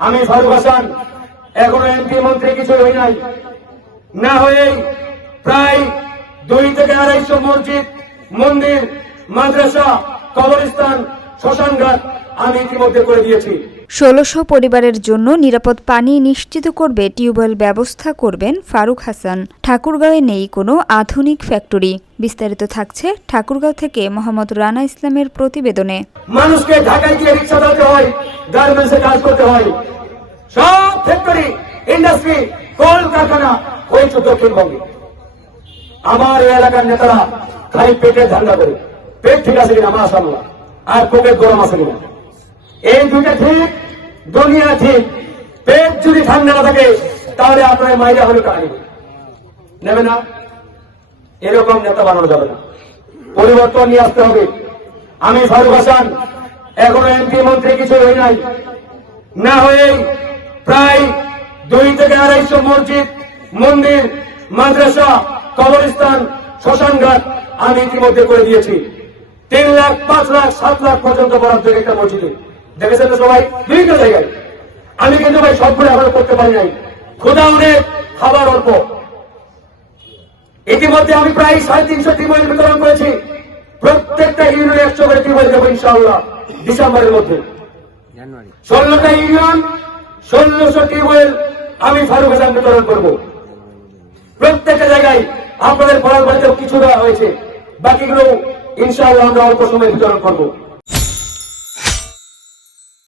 আমি ফারুক হাসান এখনও এমপি মন্ত্রী কিছু হই নাই। না হয়েই প্রায় দুই থেকে আড়াইশো মসজিদ মন্দির মাদ্রাসা কবরস্থান শ্মশানঘাট আমি ইতিমধ্যে করে দিয়েছি। ষোলোশো পরিবারের জন্য নিরাপদ পানি নিশ্চিত করবে টিউবওয়েল ব্যবস্থা করবেন ফারুক হাসান। ঠাকুরগাঁওয়ে নেই কোনো আধুনিক ফ্যাক্টরি। বিস্তারিত থাকছে ঠাকুরগাঁও থেকে মোহাম্মদ রানা ইসলামের প্রতিবেদনে। মানুষকে ঢাকায় গিয়ে রিক্সা চালাতে হয়। গার্মেন্টসে কাজ করতে হয়। সব ফ্যাক্টরি ইন্ডাস্ট্রি কল কারখানা হয়েছে দক্ষিণবঙ্গে। আমার এই এলাকার নেতারা খালি পেটে ধান্দা করে। পেট ঠিক আছে কিনা মাশাল্লাহ আর কোকের গরম আছে কিনা। এই দুইটা ঠিক, দুনিয়া ঠিক। পেট যদি ঠান্ডা না থাকে, তাহলে আপনার মাইরা হলে কাহিনী। নেবে না? এরকম নেতা বানানো যাবে না। পরিবর্তন নিয়ে আসতে হবে। আমি ফারুক হাসান এখনও এমপি মন্ত্রী কিছু হই নাই। না হয়ে প্রায় দুই থেকে আড়াইশো মসজিদ, মন্দির, মাদ্রাসা, কবরস্থান, শ্মশানঘাট আমি ইতিমধ্যে করে দিয়েছি। তিন লাখ, পাঁচ লাখ, সাত লাখ পর্যন্ত বরাদ্দ একটা মসজিদে। দেখেছেন সবাই? বিভিন্ন জায়গায়। আমি কিন্তু ভাই সবগুলো এখনও করতে পারি নাই। অনেক খাবার অল্প। ইতিমধ্যে আমি প্রায় সাড়ে তিনশো টিউবওয়েল বিতরণ করেছি। প্রত্যেকটা ইউনিয়নে একশো করে টিউবওয়েল দেবো ইনশাআল্লাহ। ডিসেম্বরের মধ্যে। ষোলোটা ইউনিয়ন ষোলোশো টিউবওয়েল আমি ফারুক হাসান বিতরণ করব। প্রত্যেকটা জায়গায় আপনাদের ফলাফল দেওয়া হয়েছে। বাকিগুলো ইনশাআল্লাহ আমরা অল্প সময় বিতরণ করব।